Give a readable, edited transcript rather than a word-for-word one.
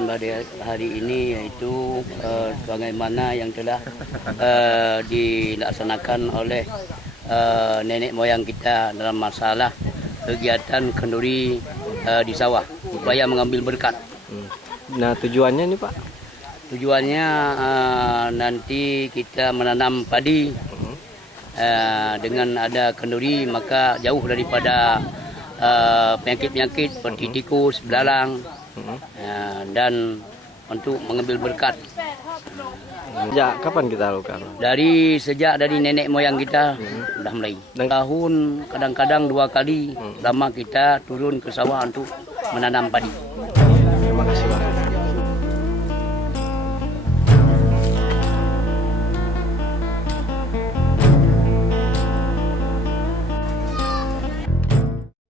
kegiatan pada hari ini yaitu bagaimana yang telah dilaksanakan oleh nenek moyang kita dalam masalah kegiatan kenduri di sawah, upaya mengambil berkat. Nah, tujuannya nih Pak? Tujuannya nanti kita menanam padi. Dengan ada kenduri maka jauh daripada penyakit-penyakit seperti tikus, belalang, dan untuk mengambil berkat. Sejak kapan kita lakukan? Sejak dari nenek moyang kita sudah mulai. Tahun kadang-kadang 2 kali lama kita turun ke sawah untuk menanam padi.